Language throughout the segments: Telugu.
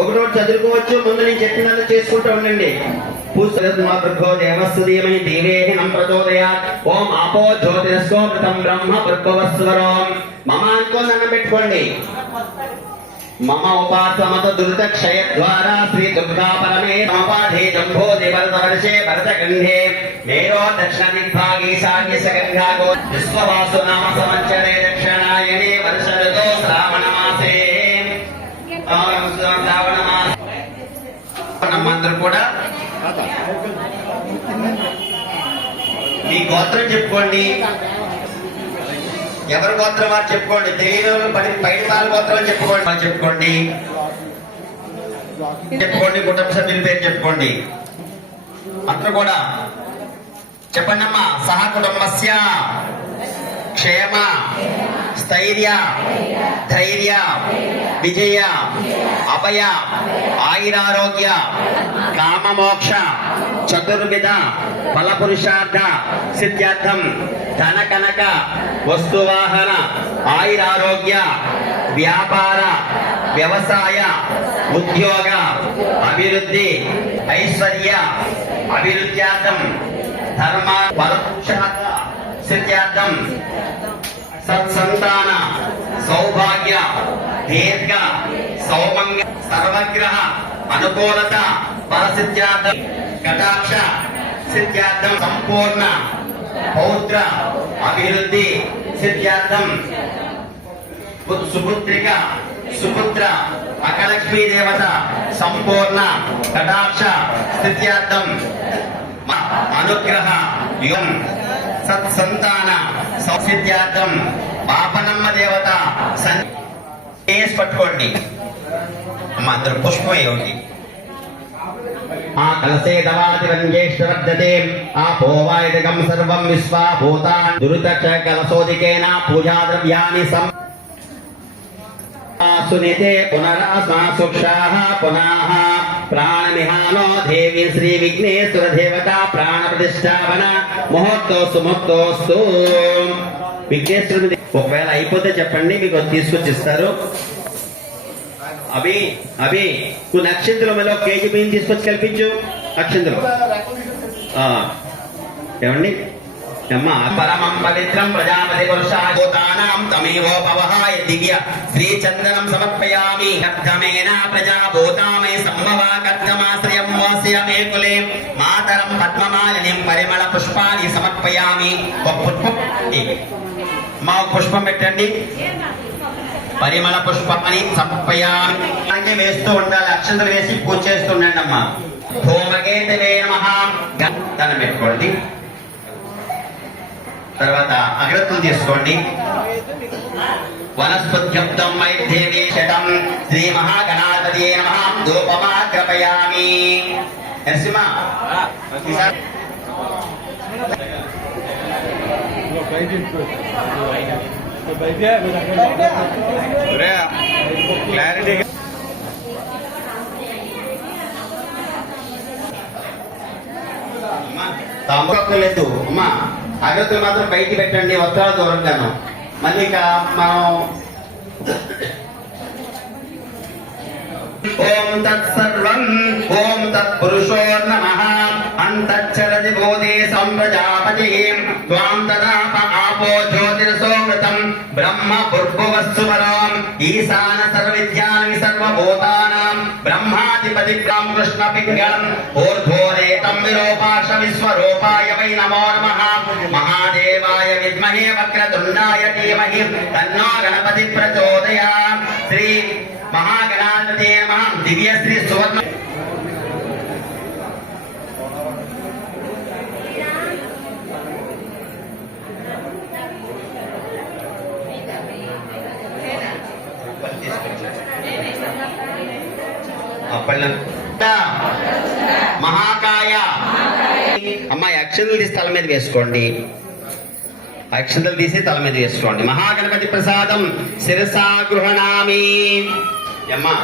ఒకరోజు చదువుకోవచ్చు. ముందు నేను చెప్పినట్టు చేసుకుంటూ ఉండండి. దేవస్తుమై దేవేహినం ప్రచోదయాత్. ఓం ఆపో జ్యోతిరస్కోమృతం బ్రహ్మ భృగవస్వరం. మమ అనుకోని దండం పెట్టుకోండి. మమ ఉపాసమత దురిత క్షయ ద్వారా శ్రీ దుర్గా పరమే సమపాఠే జంబోధి భరతవర్షే భరతగంధే మేరో దక్షిణ దిగ్భాగే శాగ్యస గంగాగో విశ్వవాసు నామ సంవత్సరే దక్షిణాయనే వర్ష ఋతో శ్రావణ మాసే. అందరూ కూడా మీ గోత్రం చెప్పుకోండి. ఎవరి గోత్రం వారు చెప్పుకోండి. తెలియని పైడిపాల గోత్రం చెప్పుకోండి. కుటుంబ సభ్యుల పేరు చెప్పుకోండి. అందరూ కూడా చెప్పండి అమ్మా. సహ కుటుంబస్య క్షేమ స్థైర్య ధైర్య విజయ అభయ ఆయురారోగ్య కామమోక్ష చతుర్విధ ఫలపురుషార్థ సిద్ధ్యార్థం ధన కనక వస్తువాహన ఆయురారోగ్య వ్యాపార వ్యవసాయ ఉద్యోగ అభివృద్ధి ఐశ్వర్య అభివృద్ధ్యార్థం ధర్మ ఫలపురుషార్థ సిద్ధ్యార్థం సత్సంతాన సౌభాగ్య దీర్ఘ సౌమంగ సర్వగ్రహ అనుకూలత పరసిద్ధ్యార్థం కటాక్ష సిద్ధ్యార్థం సంపూర్ణ పౌత్ర అభివృద్ధి సిద్ధ్యార్థం సుపుత్రిక సుపుత్ర అకలక్ష్మీ దేవత సంపూర్ణ కటాక్ష సిద్ధ్యార్థం అనుగ్రహ యుగం సత్సంతాన సౌసిద్ధ్యార్థం పాపనమ్మ దేవత పట్టుకోండి. అందరూ పుష్పం ఏమిటి ఆ కలసే దవాదివంజేష్ఠే ఆపోవాయుగం సర్వం విశ్వా భూతాన్ దురిత కలసోదికేన పూజా ద్రవ్యాని సునితే పునరాస్మా సుక్షాః పునః ప్రాణమిహానో దేవి శ్రీ విఘ్నేశ్వర దేవత ప్రాణ ప్రతిష్టాపన ముహూర్తో సుముహూర్తోస్తు. విఘ్నేశ్వరుడు ఒకవేళ అయిపోతే చెప్పండి, మీకు తీసుకొచ్చిస్తారు. అభి నువ్వు నక్షత్రం మీద కేజీ బియ్యం తీసుకొచ్చి కల్పించు. నక్షత్రం ఏమండి అమ్మా. పరమం పవిత్రం ప్రజాపతి పురుషాభూతానాం తమేవోపవహాయ దివ్య శ్రీ చందనం సమర్పయామి. కర్ధమేన ప్రజాభూతామై సంభవా కర్ధమాశ్రయం వాస్య మే కులే మాతరం పద్మమాలినిం పరిమళ పుష్పాన్ని సమర్పయామి. ఒక పుష్పం మా పుష్పం పెట్టండి. పరిమళ పుష్పాన్ని సమర్పయామి. వేస్తూ ఉండాలి. అక్షంతలు వేసి పూజ చేస్తుండండి అమ్మా. ధూమకేతవే నమః దండం పెట్టుకోండి. తర్వాత అగరత్తులు తీసుకోండి. వనస్పత్యుక్తం వైద్యేషటం శ్రీ మహాగణాధిపతయే నమః ధూపమాగ్రపయామి. నరసింహ క్లారిటీ లేదు అమ్మా. అగరత్తులు మాత్రం బయటికి పెట్టండి. వస్త్రాలు దూరంగాను. మళ్ళీ ఇక మనం ఓం తత్సర్వం ఓం తత్పురుషోర్నమః అంతఃచరతి భూతే సంప్రజాపతి త్వాం తదాప ఆపో జ్యోతిరసోమృతం బ్రహ్మ భుర్భువస్సువరం ఈశాన సర్వవిద్యాని సర్వభూతానాం బ్రహ్మాధిపతి కృష్ణ పింగళం ఊర్ధ్వోరేతం విరూపాక్ష విశ్వరూపాయ వై నమో నమః. మహాదేవాయ విద్మహే వక్రతుండాయ ధీమహి తన్నో గణపతి ప్రచోదయాత్. శ్రీ మహాగణాధిపతే నమః. దివ్య శ్రీ సువర్ణ మహాకాయ అమ్మాయి అక్షంతలు తీసి తల మీద వేసుకోండి. అక్షంతలు తీసి తల మీద వేసుకోండి. మహాగణపతి ప్రసాదం శిరసా గృహణామి. అమ్మా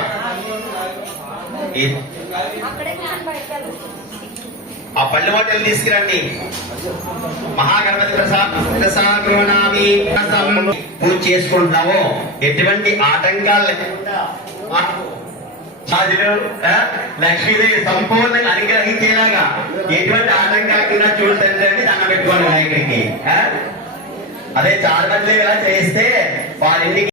ఆ పళ్ళు మాటలు తీసుకురండి. మహాగణపతి ప్రసాదం శిరసా గృహణామి. పూజ చేసుకుంటున్నావో ఎటువంటి ఆటంకాలు లేకుండా రాజులు లక్ష్మీదేవి సంపూర్ణంగా అనుగ్రహించేలాగా ఎటువంటి ఆటంకాకుండా చూడు తండ్రి అని దండం పెట్టుకోండి నాయకుడికి. అదే చాలా మంది ఇలా చేస్తే వారింటికి